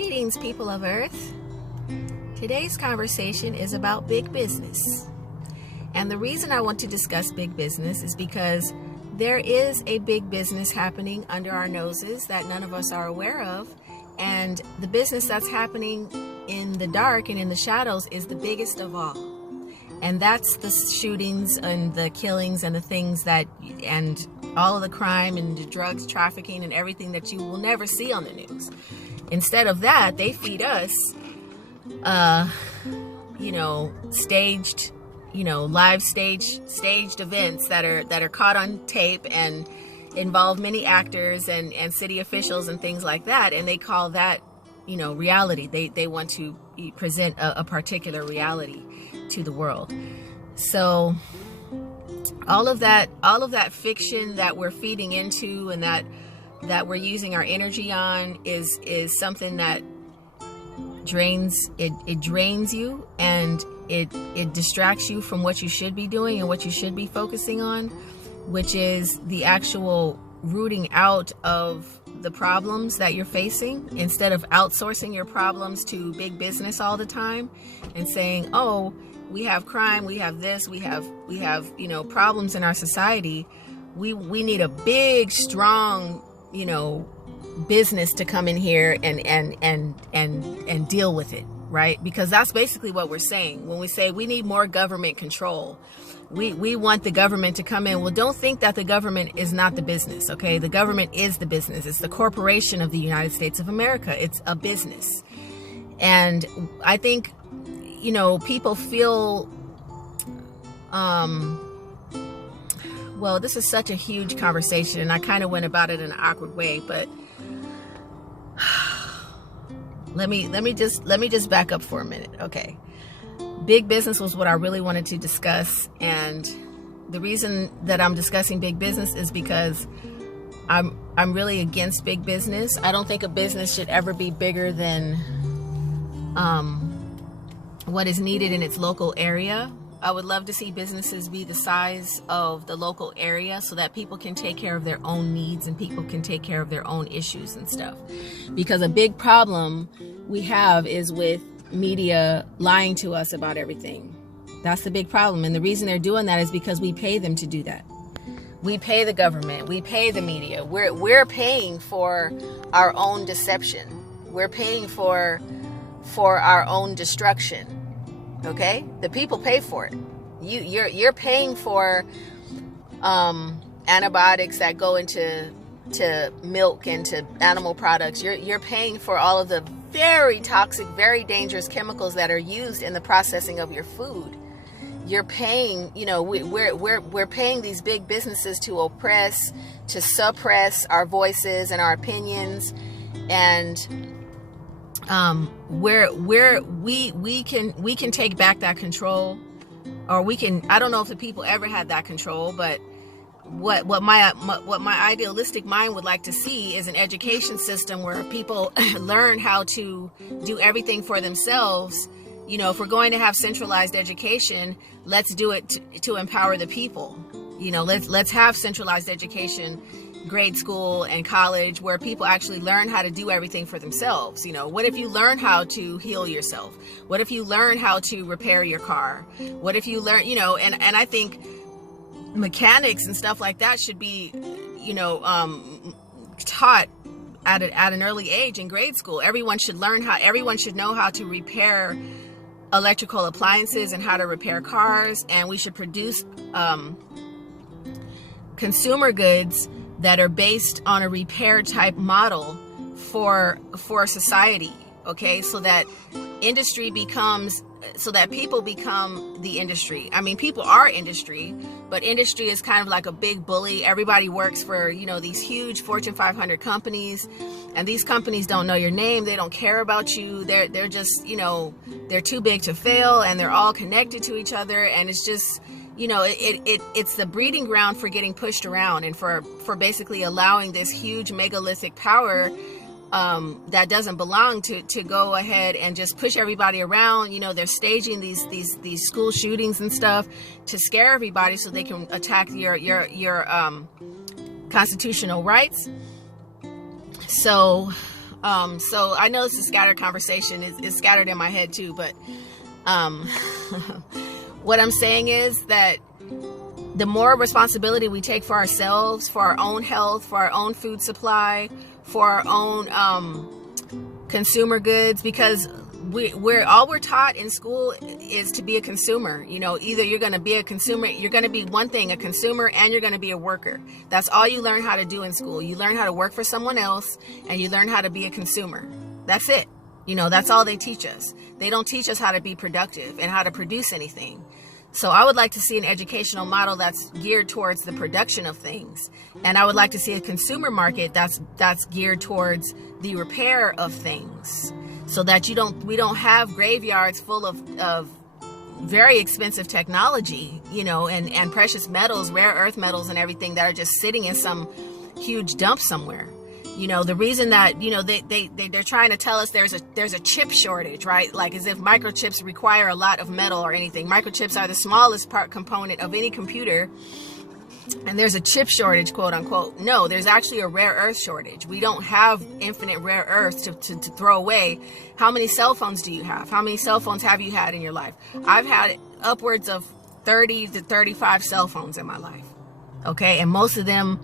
Greetings, people of Earth. Today's conversation is about big business. And the reason I want to discuss big business is because there is a big business happening under our noses that none of us are aware of. And the business that's happening in the dark and in the shadows is the biggest of all. And that's the shootings and the killings and the things that, and all of the crime and the drugs trafficking and everything that you will never see on the news. Instead of that, they feed us, staged, live staged events that are caught on tape and involve many actors and city officials and things like that. And they call that, reality. They want to present a particular reality to the world. So all of that fiction that we're feeding into and that we're using our energy on is something that drains you, and it distracts you from what you should be doing and what you should be focusing on, which is the actual rooting out of the problems that you're facing, instead of outsourcing your problems to big business all the time and saying, oh, we have crime, we have this, we have problems in our society. We need a big, strong, business to come in here and deal with it, right? Because that's basically what we're saying when we say we need more government control. We want the government to come in. Well, don't think that the government is not the business, okay? The government is the business. It's the corporation of the United States of America. It's a business. And I think, people feel, well, this is such a huge conversation, and I kind of went about it in an awkward way, but let me just back up for a minute. Okay. Big business was what I really wanted to discuss, and the reason that I'm discussing big business is because I'm really against big business. I don't think a business should ever be bigger than what is needed in its local area. I would love to see businesses be the size of the local area so that people can take care of their own needs and people can take care of their own issues and stuff. Because a big problem we have is with media lying to us about everything. That's the big problem. And the reason they're doing that is because we pay them to do that. We pay the government. We pay the media. We're paying for our own deception. We're paying for our own destruction. Okay, the people pay for it. You're paying for antibiotics that go into milk and to animal products. You're paying for all of the very toxic, very dangerous chemicals that are used in the processing of your food. You're paying, we're paying these big businesses to oppress, to suppress our voices and our opinions, and we can take back that control, or we can. I don't know if the people ever had that control, but what my idealistic mind would like to see is an education system where people learn how to do everything for themselves. If we're going to have centralized education, let's do it to empower the people. Let's have centralized education, grade school and college, where people actually learn how to do everything for themselves. What if you learn how to heal yourself? What if you learn how to repair your car? What if you learn, and I think mechanics and stuff like that should be, taught at an early age in grade school. Everyone should know how to repair electrical appliances and how to repair cars, and we should produce consumer goods that are based on a repair type model for society, okay? So that people become the industry. I mean, people are industry, but industry is kind of like a big bully. Everybody works for, these huge Fortune 500 companies, and these companies don't know your name. They don't care about you. They're just, they're too big to fail, and they're all connected to each other, and it's just, it's the breeding ground for getting pushed around and for basically allowing this huge megalithic power that doesn't belong to go ahead and just push everybody around. They're staging these school shootings and stuff to scare everybody so they can attack your constitutional rights. So So I know it's a scattered conversation. It's scattered in my head too, but what I'm saying is that the more responsibility we take for ourselves, for our own health, for our own food supply, for our own consumer goods, because we're taught in school is to be a consumer. You know, either you're going to be a consumer, you're going to be one thing, a consumer, and you're going to be a worker. That's all you learn how to do in school. You learn how to work for someone else, and you learn how to be a consumer. That's it. You know, that's all they teach us. They don't teach us how to be productive and how to produce anything. So I would like to see an educational model that's geared towards the production of things. And I would like to see a consumer market that's geared towards the repair of things, so that we don't have graveyards full of very expensive technology, you know, and precious metals, rare earth metals and everything that are just sitting in some huge dump somewhere. You know, the reason that, you know, they're trying to tell us there's a chip shortage, right? Like as if microchips require a lot of metal or anything. Microchips are the smallest component of any computer, and there's a chip shortage, quote unquote. No, there's actually a rare earth shortage. We don't have infinite rare earths to throw away. How many cell phones do you have? How many cell phones have you had in your life? I've had upwards of 30 to 35 cell phones in my life. Okay, and most of them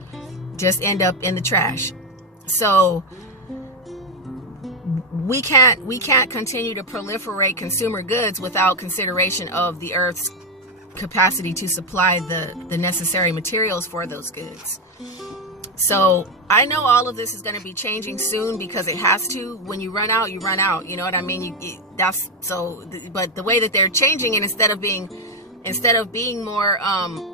just end up in the trash. So we can't continue to proliferate consumer goods without consideration of the earth's capacity to supply the necessary materials for those goods. So I know all of this is going to be changing soon, because it has to. When you run out, you run out. You know what I mean? But the way that they're changing it, instead of being more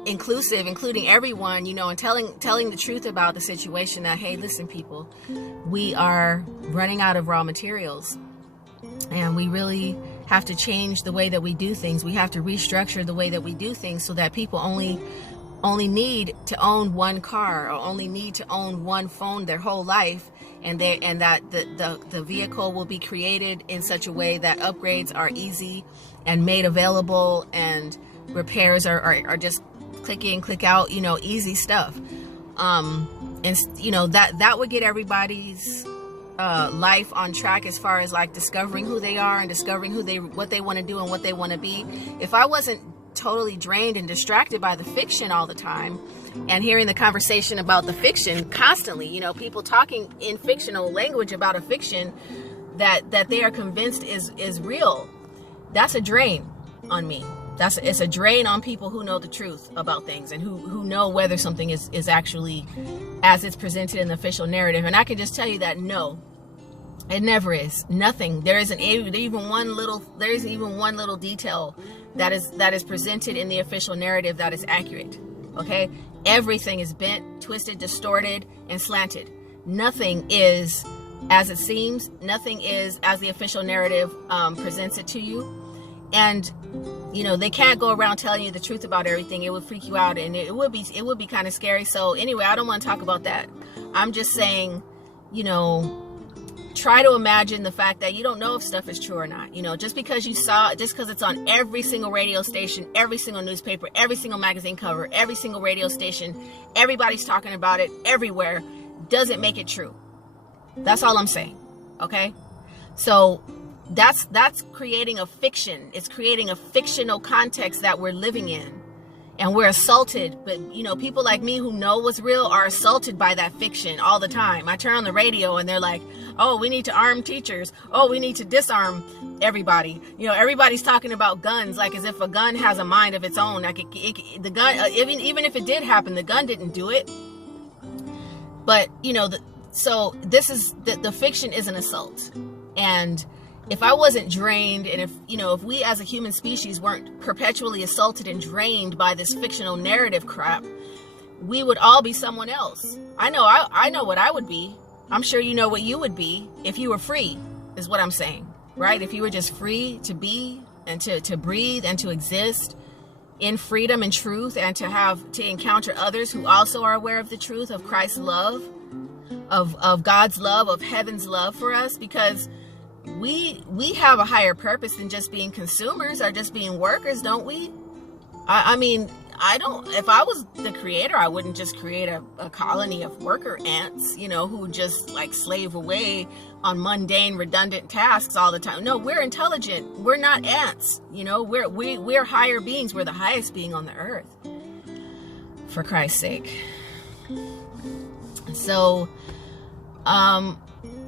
inclusive, including everyone, you know, and telling the truth about the situation, that, hey, listen, people, we are running out of raw materials, and we really have to change the way that we do things. We have to restructure the way that we do things, so that people only need to own one car, or only need to own one phone their whole life, and that the vehicle will be created in such a way that upgrades are easy and made available, and repairs are just click in, click out, you know, easy stuff. And you know, that would get everybody's life on track, as far as like discovering who they are and discovering what they want to do and what they want to be. If I wasn't totally drained and distracted by the fiction all the time, and hearing the conversation about the fiction constantly, you know, people talking in fictional language about a fiction that they are convinced is real, that's a drain on me. It's a drain on people who know the truth about things, and who know whether something is actually as it's presented in the official narrative. And I can just tell you that no, it never is. Nothing. There isn't even one little detail that is presented in the official narrative that is accurate. Okay? Everything is bent, twisted, distorted, and slanted. Nothing is as it seems. Nothing is as the official narrative presents it to you. And you know, they can't go around telling you the truth about everything. It would freak you out, and it would be kind of scary. So anyway, I don't want to talk about that. I'm just saying, you know, try to imagine the fact that you don't know if stuff is true or not. You know, just because it's on every single radio station, every single newspaper, every single magazine cover, every single radio station, everybody's talking about it everywhere, doesn't make it true. That's all I'm saying. Okay? So that's creating a fiction. It's creating a fictional context that we're living in, and we're assaulted. But you know, people like me who know what's real are assaulted by that fiction all the time. I turn on the radio and they're like, oh, we need to arm teachers. Oh, we need to disarm everybody. You know, everybody's talking about guns like as if a gun has a mind of its own. Like the gun, even if it did happen, the gun didn't do it. But you know, so this is the fiction is an assault. And if I wasn't drained, and if we as a human species weren't perpetually assaulted and drained by this fictional narrative crap, we would all be someone else. I know what I would be. I'm sure you know what you would be if you were free, is what I'm saying, right? If you were just free to be and to breathe and to exist in freedom and truth, and to encounter others who also are aware of the truth of Christ's love, of God's love, of heaven's love for us, because we have a higher purpose than just being consumers or just being workers, don't we? I mean, I don't, if I was the creator, I wouldn't just create a colony of worker ants, you know, who just like slave away on mundane, redundant tasks all the time. No, we're intelligent. We're not ants. You know, we're higher beings. We're the highest being on the earth, for Christ's sake. So,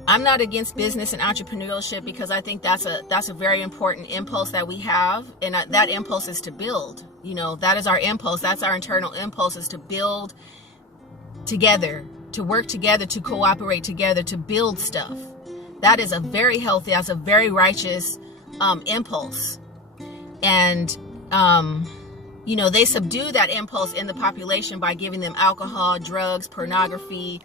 I'm not against business and entrepreneurship, because I think that's a very important impulse that we have, and that impulse is to build. You know, that is our impulse. That's our internal impulse, is to build together, to work together, to cooperate together, to build stuff. That is a very healthy, that's a very righteous impulse. And you know, they subdue that impulse in the population by giving them alcohol, drugs, pornography,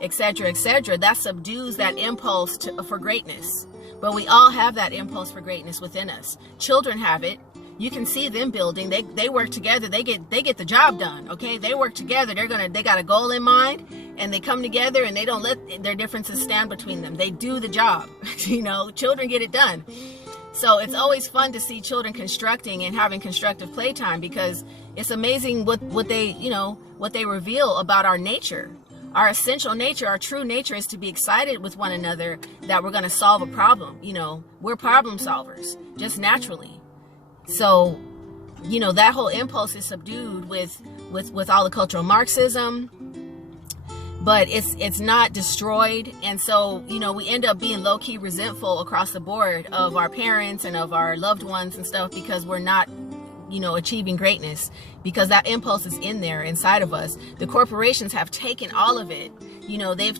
etc., etc. That subdues that impulse for greatness. But we all have that impulse for greatness within us. Children have it. You can see them building. They work together. They get the job done. Okay, they work together. They got a goal in mind, and they come together, and they don't let their differences stand between them. They do the job. You know, children get it done. So it's always fun to see children constructing and having constructive playtime, because it's amazing what they reveal about our nature. Our essential nature, our true nature, is to be excited with one another that we're going to solve a problem. You know, we're problem solvers, just naturally. So, you know, that whole impulse is subdued with all the cultural Marxism, but it's not destroyed. And so, you know, we end up being low-key resentful across the board of our parents and of our loved ones and stuff, because we're not, you know, achieving greatness, because that impulse is in there inside of us. The corporations have taken all of it. You know, they've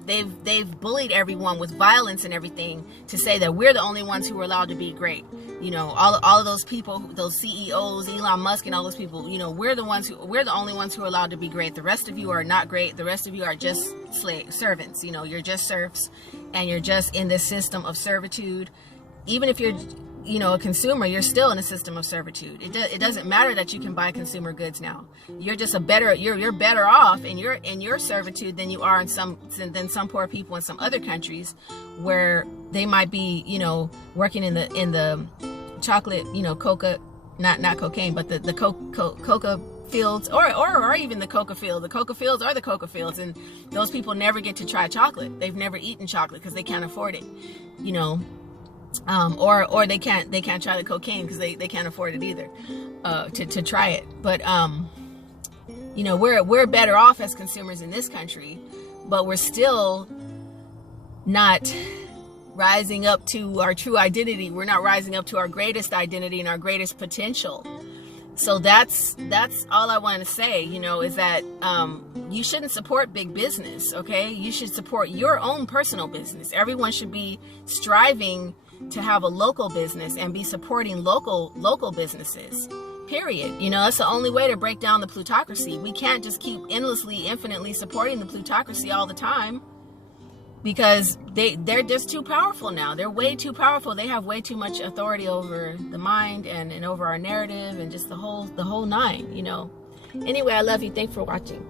bullied everyone with violence and everything to say that we're the only ones who are allowed to be great. You know, all of those people, those CEOs, Elon Musk and all those people, you know, we're the only ones who are allowed to be great. The rest of you are not great. The rest of you are just servants. You know, you're just serfs, and you're just in this system of servitude. Even if you're, you know, a consumer, you're still in a system of servitude. It doesn't matter that you can buy consumer goods now. You're just you're better off in your servitude than you are than some poor people in some other countries, where they might be, you know, working in the chocolate, you know, coca, not cocaine, but the coca fields, or even the coca field. The coca fields are the coca fields, and those people never get to try chocolate. They've never eaten chocolate because they can't afford it, you know. Or they can't try the cocaine because they can't afford it either, to try it. But you know, we're better off as consumers in this country, but we're still not rising up to our true identity. We're not rising up to our greatest identity and our greatest potential. So that's all I want to say, you know, is that you shouldn't support big business, okay? You should support your own personal business. Everyone should be striving to have a local business and be supporting local businesses, period. You know, that's the only way to break down the plutocracy. We can't just keep endlessly, infinitely supporting the plutocracy all the time, because they're just too powerful now. They're way too powerful. They have way too much authority over the mind and over our narrative and just the whole nine, you know. Anyway, I love you. Thanks for watching.